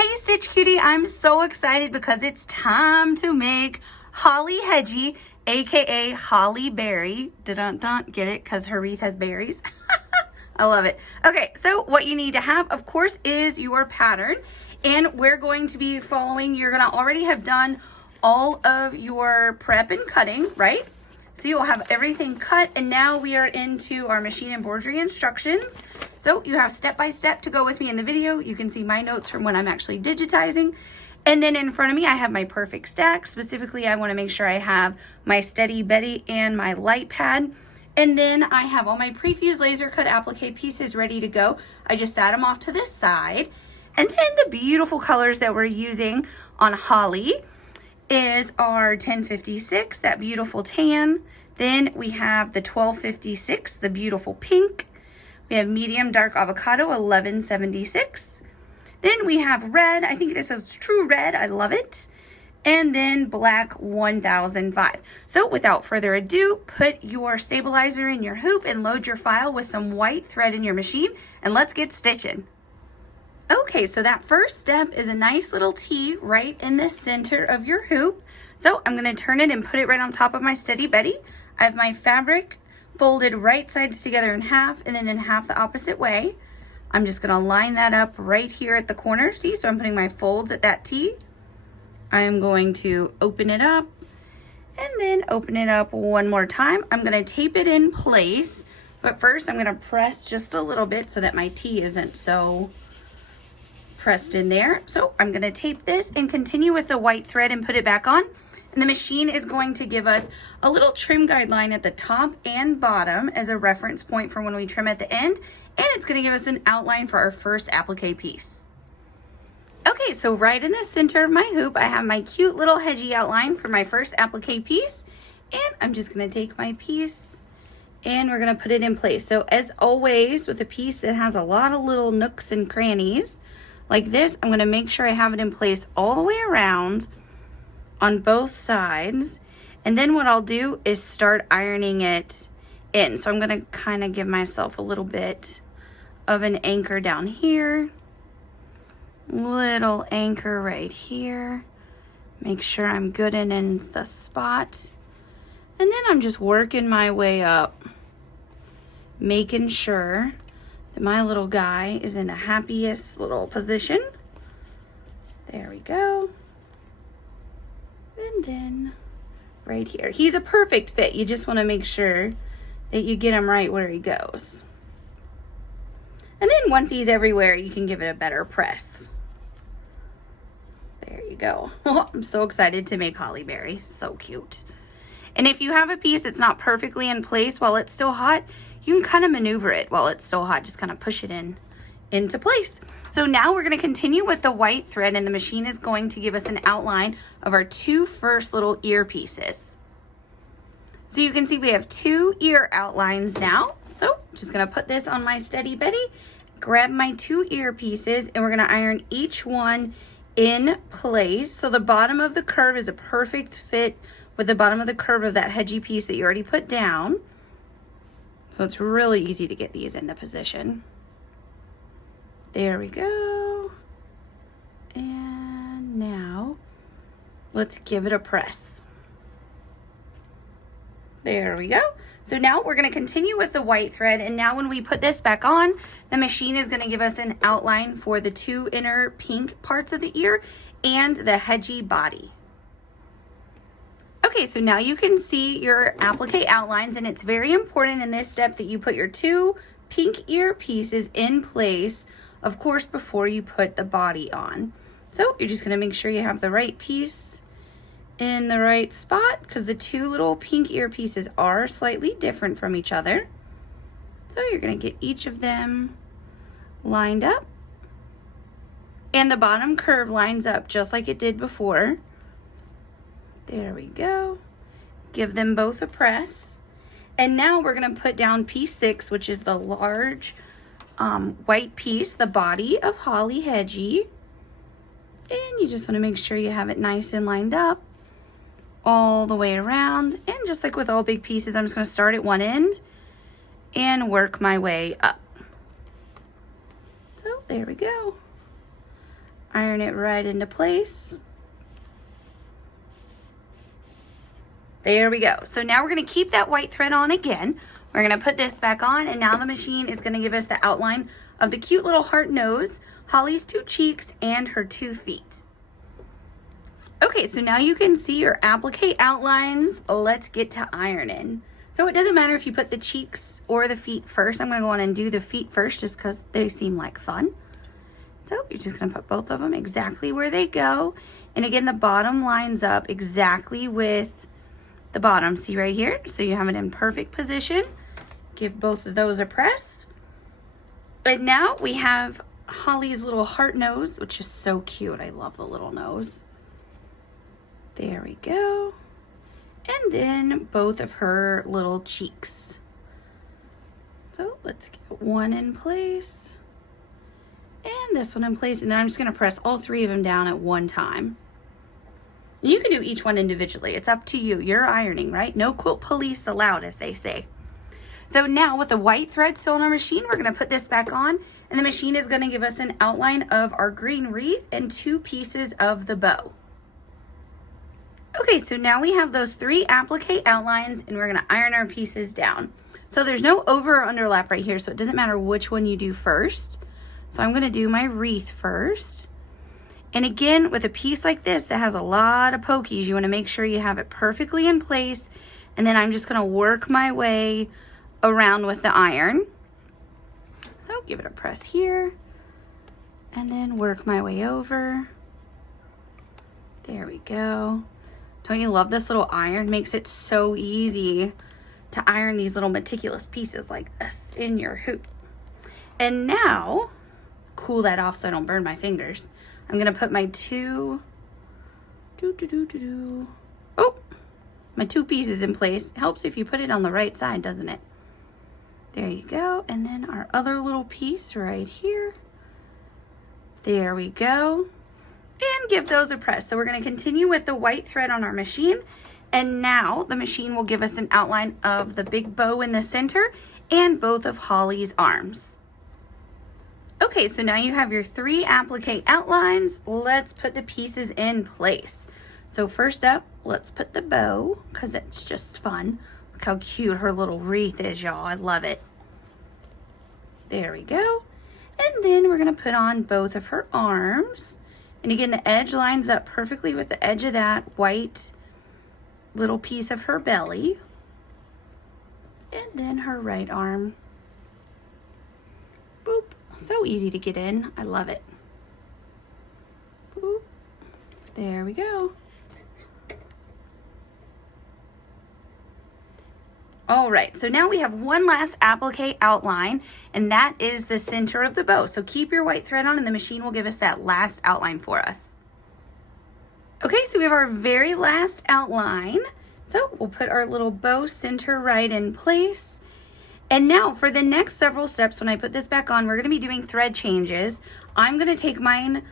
Hey Stitch Cutie, I'm so excited because it's time to make Halle Hedgie, aka Halle Berry. Dun-dun-dun, get it? Because her wreath has berries. I love it. Okay, so what you need to have, of course, is your pattern. And we're going to be following, you're going to already have done all of your prep and cutting, right? So you'll have everything cut, and now we are into our machine embroidery instructions. So you have step-by-step to go with me in the video. You can see my notes from when I'm actually digitizing. And then in front of me, I have my perfect stack. Specifically, I want to make sure I have my Steady Betty and my light pad. And then I have all my prefused laser cut applique pieces ready to go. I just sat them off to this side. And then the beautiful colors that we're using on Halle is our 1056, that beautiful tan. Then we have the 1256, the beautiful pink. We have medium dark avocado, 1176. Then we have red. I think this is true red. I love it. And then black, 1005. So without further ado, put your stabilizer in your hoop and load your file with some white thread in your machine, and let's get stitching. Okay, so that first step is a nice little T right in the center of your hoop. So I'm going to turn it and put it right on top of my Steady Betty. I have my fabric folded right sides together in half and then in half the opposite way. I'm just going to line that up right here at the corner. See, so I'm putting my folds at that T. I am going to open it up and then open it up one more time. I'm going to tape it in place, but first I'm going to press just a little bit so that my T isn't so pressed in there. So I'm going to tape this and continue with the white thread and put it back on. And the machine is going to give us a little trim guideline at the top and bottom as a reference point for when we trim at the end. And it's going to give us an outline for our first applique piece. Okay, so right in the center of my hoop, I have my cute little Hedgie outline for my first applique piece. And I'm just going to take my piece and we're going to put it in place. So as always, with a piece that has a lot of little nooks and crannies like this, I'm going to make sure I have it in place all the way around on both sides. And then what I'll do is start ironing it in. So I'm going to kind of give myself a little bit of an anchor down here, little anchor right here, make sure I'm good and in the spot, and then I'm just working my way up, making sure that my little guy is in the happiest little position. There we go. And then right here, he's a perfect fit. You just want to make sure that you get him right where he goes. And then once he's everywhere, you can give it a better press. There you go. I'm so excited to make Halle Berry. So cute. And if you have a piece that's not perfectly in place while it's still hot, you can kind of maneuver it while it's still hot. Just kind of push it into place. So now we're going to continue with the white thread, and the machine is going to give us an outline of our two first little ear pieces. So you can see we have two ear outlines now. So I'm just going to put this on my Steady Betty, grab my two ear pieces, and we're going to iron each one in place. So the bottom of the curve is a perfect fit with the bottom of the curve of that Hedgie piece that you already put down. So it's really easy to get these into position. There we go. And now let's give it a press. There we go. So now we're going to continue with the white thread, and now when we put this back on, the machine is going to give us an outline for the two inner pink parts of the ear and the Hedgie body. Okay, so now you can see your applique outlines, and it's very important in this step that you put your two pink ear pieces in place, of course, before you put the body on. So you're just going to make sure you have the right piece in the right spot, because the two little pink ear pieces are slightly different from each other. So you're going to get each of them lined up, and the bottom curve lines up just like it did before. There we go. Give them both a press. And now we're going to put down piece 6, which is the large white piece, the body of Halle Hedgie. And you just want to make sure you have it nice and lined up all the way around. And just like with all big pieces, I'm just going to start at one end and work my way up. So there we go. Iron it right into place. There we go. So now we're going to keep that white thread on again. We're going to put this back on, and now the machine is going to give us the outline of the cute little heart nose, Holly's 2 cheeks, and her 2 feet. Okay, so now you can see your applique outlines. Let's get to ironing. So it doesn't matter if you put the cheeks or the feet first. I'm going to go on and do the feet first just because they seem like fun. So you're just going to put both of them exactly where they go. And again, the bottom lines up exactly with the bottom. See right here? So you have it in perfect position. Give both of those a press. And now we have Holly's little heart nose, which is so cute. I love the little nose. There we go. And then both of her little cheeks. So let's get one in place. And this one in place. And then I'm just going to press all 3 of them down at one time. You can do each one individually. It's up to you. You're ironing, right? No quilt police allowed, as they say. So now with the white thread still on our machine, we're going to put this back on. And the machine is going to give us an outline of our green wreath and 2 pieces of the bow. Okay, so now we have those 3 applique outlines, and we're going to iron our pieces down. So there's no over or underlap right here, so it doesn't matter which one you do first. So I'm going to do my wreath first. And again, with a piece like this that has a lot of pokies, you want to make sure you have it perfectly in place. And then I'm just going to work my way around with the iron. So give it a press here. And then work my way over. There we go. Don't you love this little iron? Makes it so easy to iron these little meticulous pieces like this in your hoop. And now, cool that off so I don't burn my fingers. I'm gonna put my 2 my 2 pieces in place. It helps if you put it on the right side, doesn't it? There you go. And then our other little piece right here. There we go. And give those a press. So we're going to continue with the white thread on our machine. And now the machine will give us an outline of the big bow in the center and both of Holly's arms. Okay, so now you have your 3 applique outlines. Let's put the pieces in place. So first up, let's put the bow, because it's just fun. Look how cute her little wreath is, y'all. I love it. There we go. And then we're going to put on both of her arms. And again, the edge lines up perfectly with the edge of that white little piece of her belly. And then her right arm. Boop. So easy to get in. I love it. Boop. There we go. All right, so now we have one last applique outline, and that is the center of the bow. So keep your white thread on, and the machine will give us that last outline for us. Okay, so we have our very last outline. So we'll put our little bow center right in place. And now for the next several steps, when I put this back on, we're gonna be doing thread changes. I'm gonna take my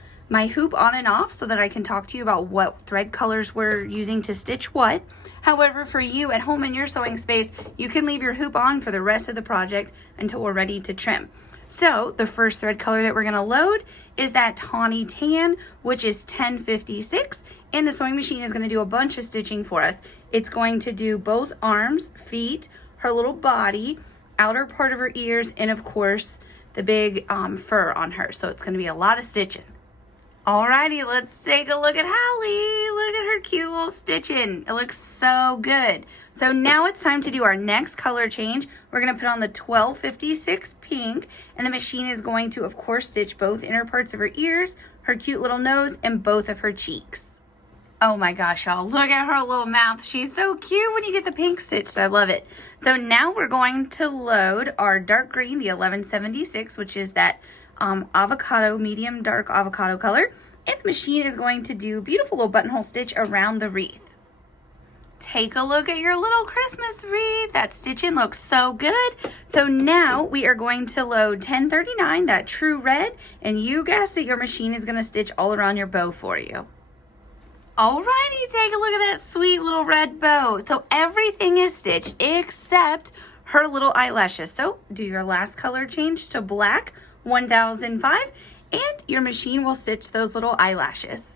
hoop on and off so that I can talk to you about what thread colors we're using to stitch what. However, for you at home in your sewing space, you can leave your hoop on for the rest of the project until we're ready to trim. So the first thread color that we're gonna load is that tawny tan, which is 1056, and the sewing machine is gonna do a bunch of stitching for us. It's going to do both arms, feet, her little body, outer part of her ears, and of course, the big fur on her. So it's gonna be a lot of stitching. Alrighty, let's take a look at Halle. Look at her cute little stitching. It looks so good. So now it's time to do our next color change. We're gonna put on the 1256 pink, and the machine is going to, of course, stitch both inner parts of her ears, her cute little nose, and both of her cheeks. Oh my gosh, y'all, look at her little mouth. She's so cute when you get the pink stitched. I love it. So now we're going to load our dark green, the 1176, which is that avocado, medium dark avocado color, and the machine is going to do beautiful little buttonhole stitch around the wreath. Take a look at your little Christmas wreath. That stitching looks so good. So now we are going to load 1039, that true red, and you guessed it, your machine is going to stitch all around your bow for you. Alrighty, take a look at that sweet little red bow. So everything is stitched except her little eyelashes. So do your last color change to black, 1005, and your machine will stitch those little eyelashes.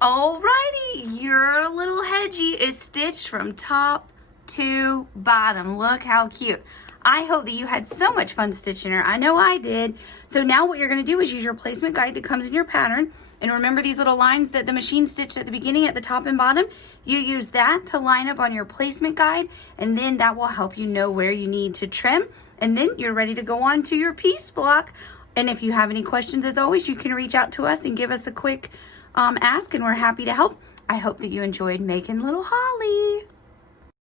Alrighty, your little Hedgie is stitched from top to bottom. Look how cute. I hope that you had so much fun stitching her. I know I did. So now what you're going to do is use your placement guide that comes in your pattern. And remember these little lines that the machine stitched at the beginning at the top and bottom? You use that to line up on your placement guide, and then that will help you know where you need to trim. And then you're ready to go on to your piece block. And if you have any questions, as always, you can reach out to us and give us a quick ask, and we're happy to help. I hope that you enjoyed making little Holly.